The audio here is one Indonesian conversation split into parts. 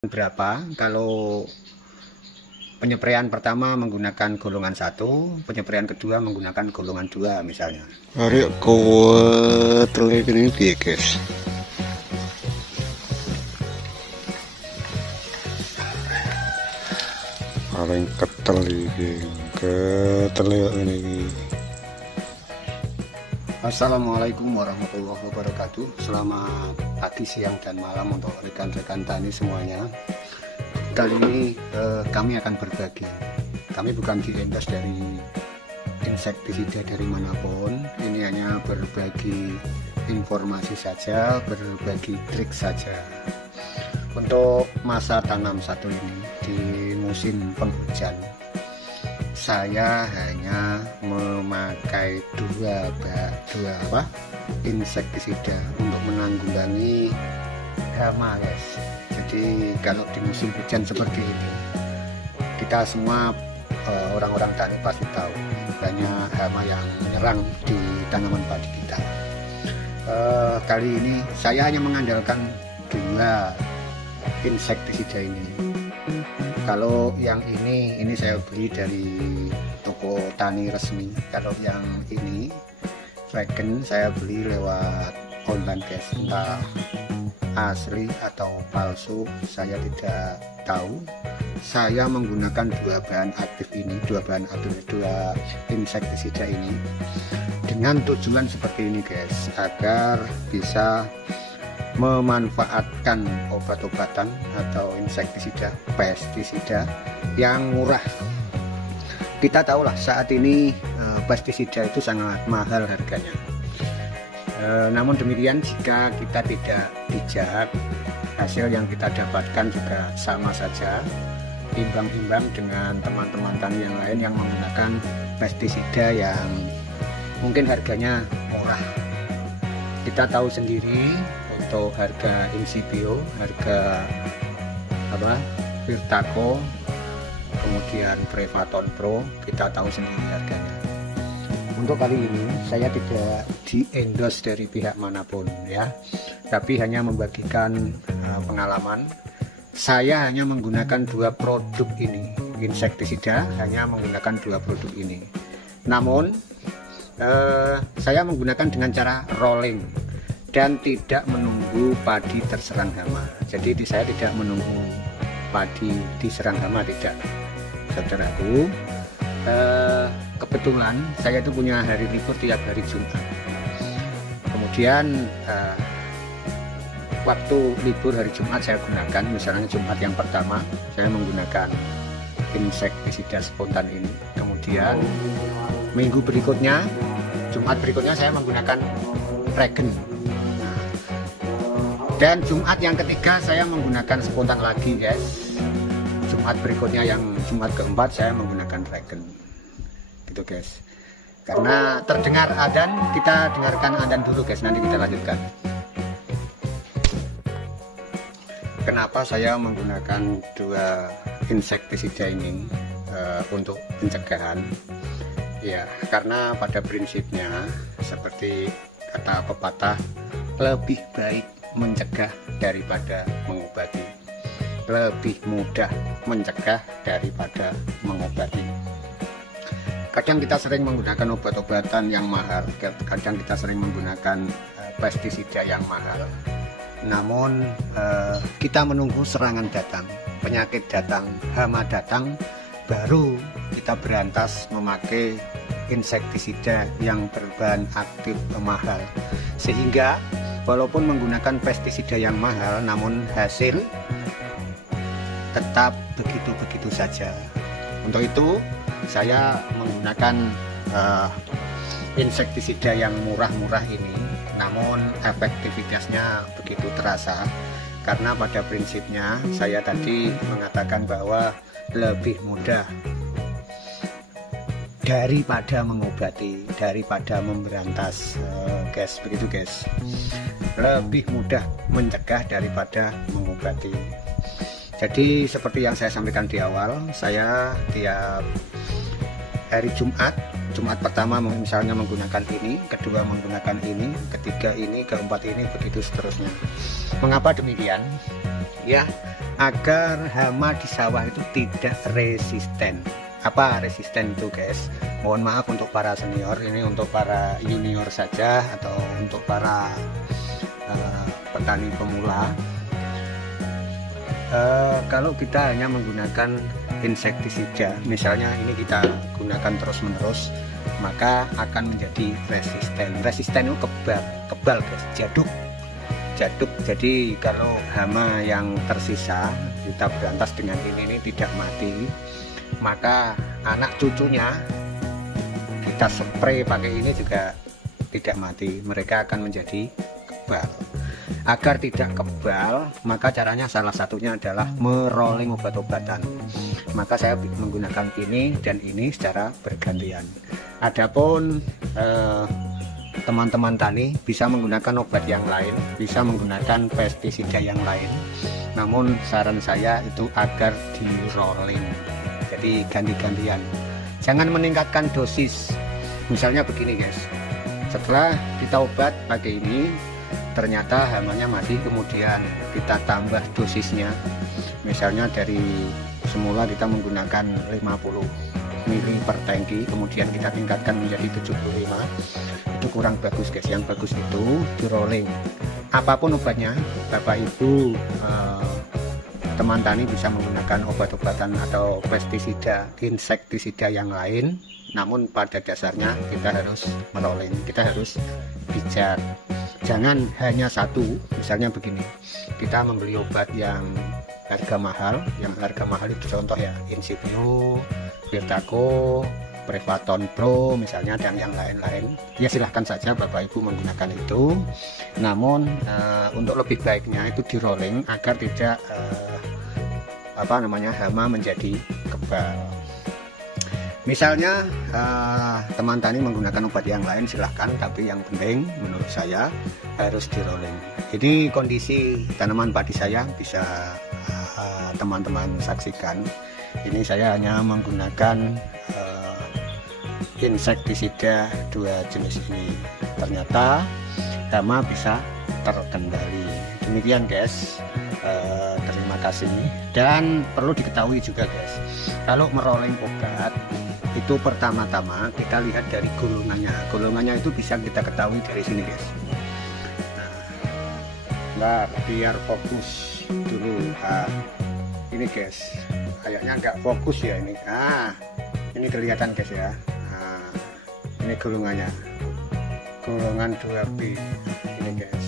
Berapa kalau penyepraian pertama menggunakan golongan 1, penyepraian kedua menggunakan golongan 2 misalnya. Arek kuat ini piye, guys? Paling ketel iki, ini. Assalamualaikum warahmatullahi wabarakatuh. Selamat pagi, siang, dan malam untuk rekan-rekan tani semuanya. Kali ini kami akan berbagi. Kami bukan di-endorse dari insektisida dari manapun. Ini hanya berbagi informasi saja, berbagi trik saja. Untuk masa tanam satu ini di musim penghujan, saya hanya memakai dua insektisida untuk menanggulangi hama, guys. Jadi kalau di musim hujan seperti ini, kita semua orang-orang tani pasti tahu banyak hama yang menyerang di tanaman padi kita. Kali ini saya hanya mengandalkan dua insektisida ini. Kalau yang ini saya beli dari toko tani resmi. Kalau yang ini Regen saya beli lewat online, guys. Entah asli atau palsu saya tidak tahu. Saya menggunakan dua insektisida ini dengan tujuan seperti ini, guys, agar bisa memanfaatkan obat-obatan atau insektisida, pestisida yang murah. Kita tahulah saat ini pestisida itu sangat mahal harganya. Namun demikian, jika kita tidak bijak, hasil yang kita dapatkan juga sama saja, imbang-imbang dengan teman-teman tani yang lain yang menggunakan pestisida yang mungkin harganya murah. Kita tahu sendiri untuk harga Insibio, harga Virtaco, kemudian Prevaton Pro, kita tahu sendiri harganya. Untuk kali ini saya tidak di-endorse dari pihak manapun ya, tapi hanya membagikan pengalaman. Saya hanya menggunakan dua produk ini, insektisida hanya menggunakan dua produk ini. Namun saya menggunakan dengan cara rolling dan tidak menunggu padi terserang hama. Jadi saya tidak menunggu padi diserang hama, tidak, saudaraku. Kebetulan saya itu punya hari libur tiap hari Jumat. Kemudian waktu libur hari Jumat saya gunakan, misalnya Jumat yang pertama saya menggunakan insektisida spontan ini. Kemudian minggu berikutnya, Jumat berikutnya saya menggunakan Regen. Dan Jumat yang ketiga saya menggunakan spontan lagi, guys. Jumat berikutnya, yang Jumat keempat, saya menggunakan Regen. Gitu, guys. Karena terdengar adzan, kita dengarkan adzan dulu, guys, nanti kita lanjutkan. Kenapa saya menggunakan dua insektisida ini untuk pencegahan? Ya, karena pada prinsipnya seperti kata pepatah, lebih baik mencegah daripada mengobati, lebih mudah mencegah daripada mengobati. Kadang kita sering menggunakan obat-obatan yang mahal, kadang kita sering menggunakan pestisida yang mahal, namun kita menunggu serangan datang, penyakit datang, hama datang, baru kita berantas memakai insektisida yang berbahan aktif mahal. Sehingga walaupun menggunakan pestisida yang mahal, namun hasil tetap begitu-begitu saja. Untuk itu saya menggunakan insektisida yang murah-murah ini, namun efektivitasnya begitu terasa. Karena pada prinsipnya saya tadi mengatakan bahwa lebih mudah daripada mengobati, daripada memberantas, guys, begitu, guys. Lebih mudah mencegah daripada mengobati. Jadi seperti yang saya sampaikan di awal, saya tiap hari Jumat pertama misalnya menggunakan ini, kedua menggunakan ini, ketiga ini, keempat ini, begitu seterusnya. Mengapa demikian? Ya, agar hama di sawah itu tidak resisten. Apa resisten itu guys? Mohon maaf untuk para senior, ini untuk para junior saja atau untuk para petani pemula. Kalau kita hanya menggunakan insektisida, misalnya ini kita gunakan terus menerus, maka akan menjadi resisten. Resisten itu kebal guys, jaduk. Jadi kalau hama yang tersisa kita berantas dengan ini tidak mati, maka anak cucunya kita spray pakai ini juga tidak mati, mereka akan menjadi kebal. Agar tidak kebal, maka caranya salah satunya adalah merolling obat-obatan. Maka saya menggunakan ini dan ini secara bergantian. Adapun teman-teman tani bisa menggunakan obat yang lain, bisa menggunakan pestisida yang lain, namun saran saya itu agar di rolling, jadi ganti-gantian, jangan meningkatkan dosis. Misalnya begini guys, setelah kita obat pakai ini ternyata hamanya masih, kemudian kita tambah dosisnya, misalnya dari semula kita menggunakan 50 mili per tangki, kemudian kita tingkatkan menjadi 75, itu kurang bagus guys. Yang bagus itu di rolling. Apapun obatnya, Bapak Ibu teman tani bisa menggunakan obat-obatan atau pestisida, insektisida yang lain, namun pada dasarnya kita harus merolling, kita harus bijak. Jangan hanya satu. Misalnya begini, kita membeli obat yang harga mahal, itu contoh ya, Insipio, Virtaco, Prevaton Pro misalnya, dan yang lain-lain. Ya silahkan saja Bapak Ibu menggunakan itu. Namun untuk lebih baiknya itu di rolling agar tidak hama menjadi kebal. Misalnya teman tani menggunakan obat yang lain silahkan, tapi yang penting menurut saya harus di rolling. Jadi kondisi tanaman padi saya bisa teman-teman saksikan. Ini saya hanya menggunakan insektisida dua jenis ini, ternyata hama bisa terkendali. Demikian guys, terima kasih. Dan perlu diketahui juga guys, kalau merolling obat itu pertama-tama kita lihat dari golongannya itu bisa kita ketahui dari sini guys. Nah, biar fokus dulu. Ini guys, kayaknya nggak fokus ya ini. Ini kelihatan guys ya. Ini golongannya, golongan 2B ini guys.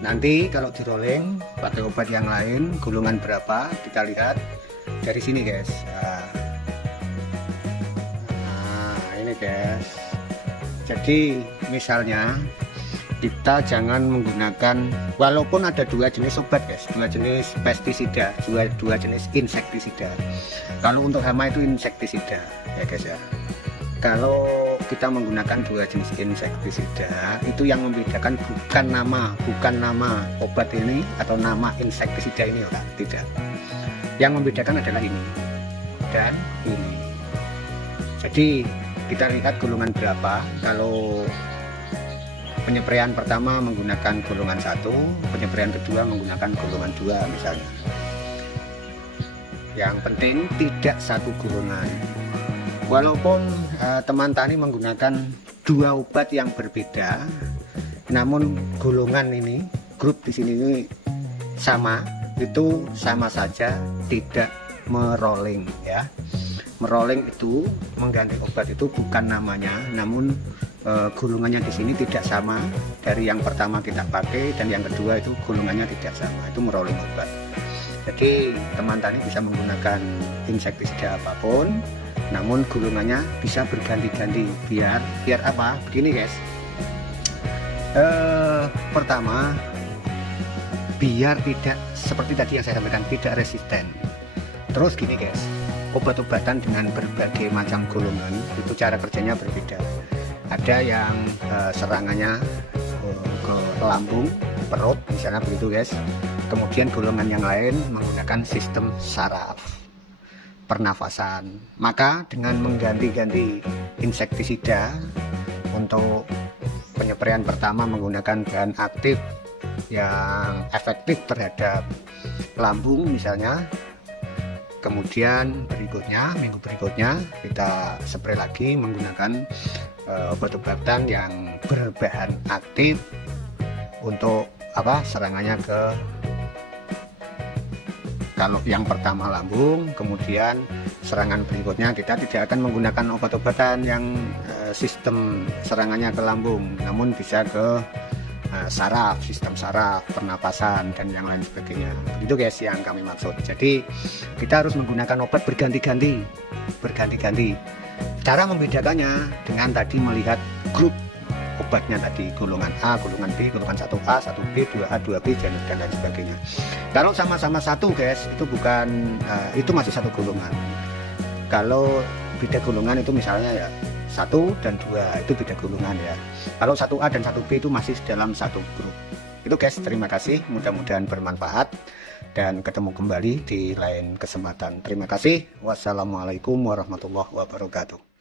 Nanti kalau di rolling pakai obat yang lain golongan berapa kita lihat dari sini guys. Ini guys. Jadi misalnya kita jangan menggunakan, walaupun ada dua jenis obat guys, dua jenis pestisida, dua jenis insektisida. Kalau untuk hama itu insektisida ya guys ya. Kalau kita menggunakan dua jenis insektisida, itu yang membedakan bukan nama obat ini atau nama insektisida ini, tidak. Yang membedakan adalah ini dan ini. Jadi kita lihat golongan berapa. Kalau penyempraian pertama menggunakan golongan 1, penyempraian kedua menggunakan golongan 2 misalnya. Yang penting tidak satu golongan. Walaupun teman tani menggunakan dua obat yang berbeda, namun golongan ini, grup di sini ini sama, itu sama saja tidak merolling ya. Merolling itu mengganti obat itu bukan namanya, namun golongannya di sini tidak sama dari yang pertama kita pakai dan yang kedua itu golongannya tidak sama, itu merolling obat. Jadi teman tani bisa menggunakan insektisida apapun, namun golongannya bisa berganti-ganti. Biar apa? Begini guys. Pertama, biar tidak seperti tadi yang saya sampaikan, tidak resisten. Terus gini guys, obat-obatan dengan berbagai macam golongan itu cara kerjanya berbeda. Ada yang serangannya ke lambung, perut misalnya begitu guys. Kemudian golongan yang lain menggunakan sistem saraf, pernafasan. Maka dengan mengganti-ganti insektisida, untuk penyempraian pertama menggunakan bahan aktif yang efektif terhadap lambung misalnya. Kemudian berikutnya, minggu berikutnya kita spray lagi menggunakan obat-obatan yang berbahan aktif untuk serangannya ke, kalau yang pertama lambung, kemudian serangan berikutnya kita tidak akan menggunakan obat-obatan yang sistem serangannya ke lambung, namun bisa ke saraf, sistem saraf, pernapasan, dan yang lain sebagainya. Itu guys yang kami maksud. Jadi kita harus menggunakan obat berganti-ganti. Cara membedakannya dengan tadi melihat grup obatnya tadi, golongan A, golongan B, golongan 1A, 1B, 2A, 2B, dan lain sebagainya. Kalau sama-sama satu guys, itu bukan, itu masih satu golongan. Kalau beda golongan itu misalnya ya 1 dan 2 itu beda golongan ya. Kalau 1A dan 1B itu masih dalam satu grup. Itu guys, terima kasih, mudah-mudahan bermanfaat dan ketemu kembali di lain kesempatan. Terima kasih. Wassalamualaikum warahmatullahi wabarakatuh.